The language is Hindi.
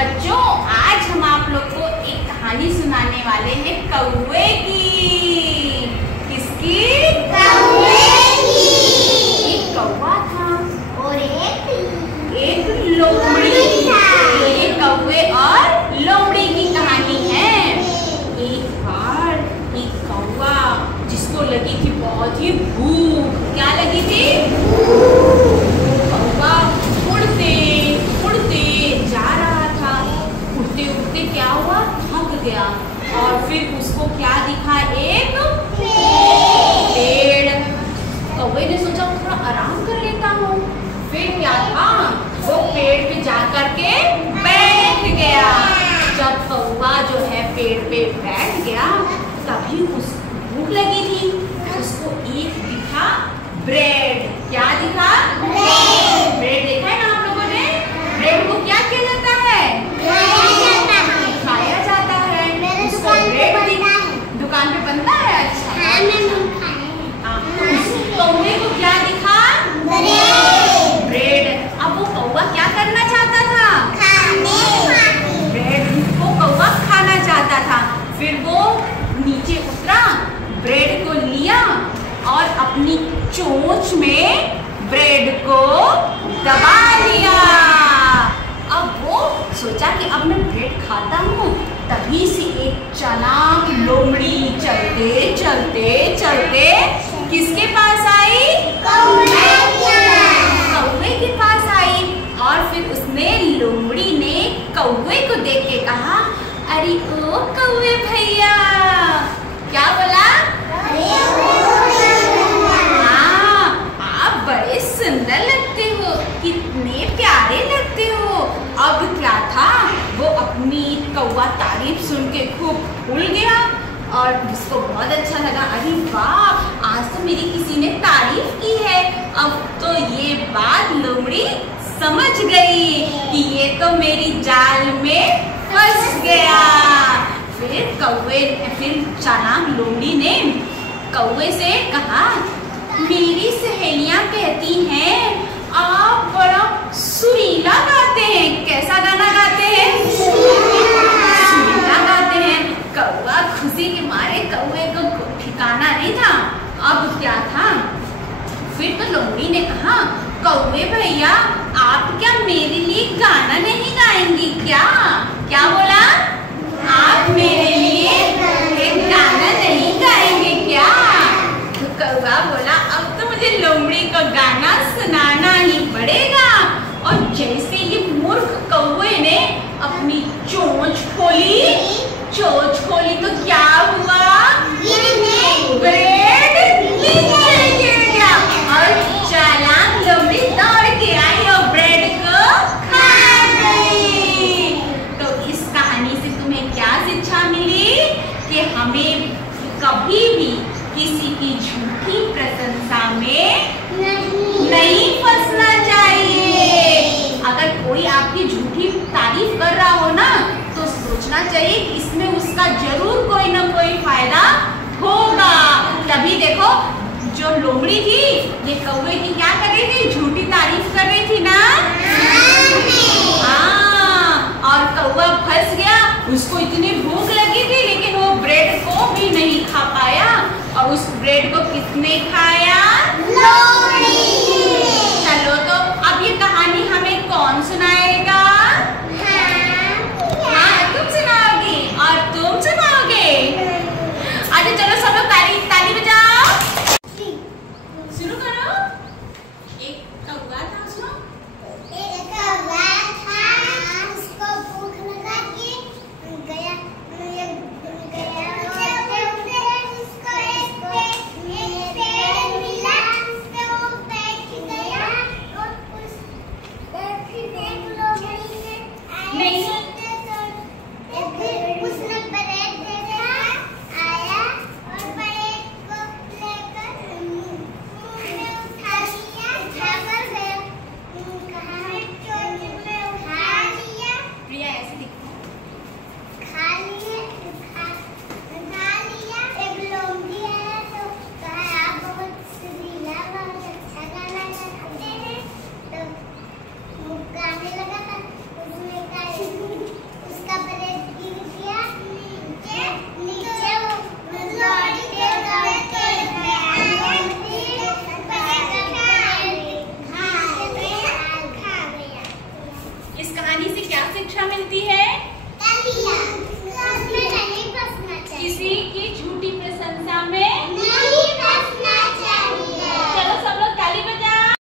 बच्चों, आज हम आप लोग को एक कहानी सुनाने वाले हैं कौवे की। किसकी? कौवे की। एक कौवा था और एक लोमड़ी। ये कौवे और लोमड़ी की कहानी है। एक बार एक कौवा जिसको लगी थी बहुत ही भूख। क्या लगी थी? कौवा उड़ते उड़ते जा रहा था। उड़ते उड़ते क्या हुआ? थक गया और फिर उसको क्या दिखा? एक पेड़। कौवे ने सोचा थोड़ा आराम कर लेता हूँ। फिर क्या था? वो पेड़ पे जाकर के बैठ गया। जब कौवा जो है पेड़ पे बैठ गया तभी उसको भूख लगी थी। उसको एक दिखा ब्रेड। क्या दिखा? ब्रेड देखा है ना आप लोगों ने? ब्रेड को क्या किया जाता है? खाया जाता है। उसको ब्रेड दुकान पे बनता है। अच्छा, कौवे को क्या दिखा? ब्रेड। अब वो कौवा क्या करना चाहता था? ब्रेड को कौवा खाना चाहता था। फिर वो नीचे उतरा, ब्रेड को लिया और अपनी चोंच में ब्रेड को दबा लिया। अब वो सोचा कि अब मैं ब्रेड खाता हूँ। तभी से एक चालाक लोमड़ी चलते चलते चलते किसके पास आई? कौवे के पास आई। और फिर उसने लोमड़ी ने कौवे को देख के कहा, अरे ओ कौवे भैया। क्या बोला? हाँ, आप बड़े सुंदर लगते हो, कितने प्यारे लगते हो। अब क्या था? वो अपनी कौवा तारीफ सुन के खूब फूल गया और उसको बहुत अच्छा लगा। अरे वाह, आज तो मेरी किसी ने तारीफ की है। अब तो ये बात लोमड़ी समझ गई कि ये तो मेरी जाल में फंस गया। फिर चालाक लोमड़ी ने कौवे से कहा, मेरी सहेलियां कहती हैं आप बड़ा सुरीला गाते हैं। कैसा गाना गाते हैं? सुरीला गाते हैं। कौवा खुशी के मारे कौवे को ठिकाना नहीं था। अब क्या था? फिर तो लोमड़ी ने कहा, कौवे भैया आप क्या मेरे लिए गाना नहीं गाएंगी क्या? क्या बोला? आप मेरे लिए एक गाना नहीं गाएंगे क्या? तो कौवा बोला, अब तो मुझे लोमड़ी को गाना सुनाना ही पड़ेगा। और जैसे ये मूर्ख कौवे ने अपनी चोंच खोली तो क्या हुआ? ब्रेड नीचे गिर गया और चालाक लोमड़ी दौड़ के आई और ब्रेड को खा गई। तो इस कहानी से तुम्हें क्या शिक्षा मिली? कि हमें कभी भी किसी की झूठी प्रशंसा में नहीं फंसना चाहिए। अगर कोई आपकी झूठी तारीफ कर रहा हो ना, तो सोचना चाहिए कि इसमें उसका जरूर कोई ना कोई फायदा होगा। तभी देखो, जो लोमड़ी थी ये कौवे की क्या कर रही थी? झूठी तारीफ कर रही थी ना। हाँ, और कौवा फंस गया। उसको इतनी भूख लगी थी लेकिन वो ब्रेड को भी नहीं खा पाया। और उस ब्रेड को किसने खाया? लोमड़ी। चलो, तो अब ये कहानी हमें कौन सुनाएगा? हाँ, तुम सुनाओगी और तुम सुनाओगे। अच्छा चलो सब लोग ताली बजाओ। शुरू करो। एक कौवा था, सुनो। एक कौवा था, उसको भूख लगा के गया उसको एक पेड़ मिला। उसपे वो बैठ गया और उस फिर एक लोमड़ी ने नहीं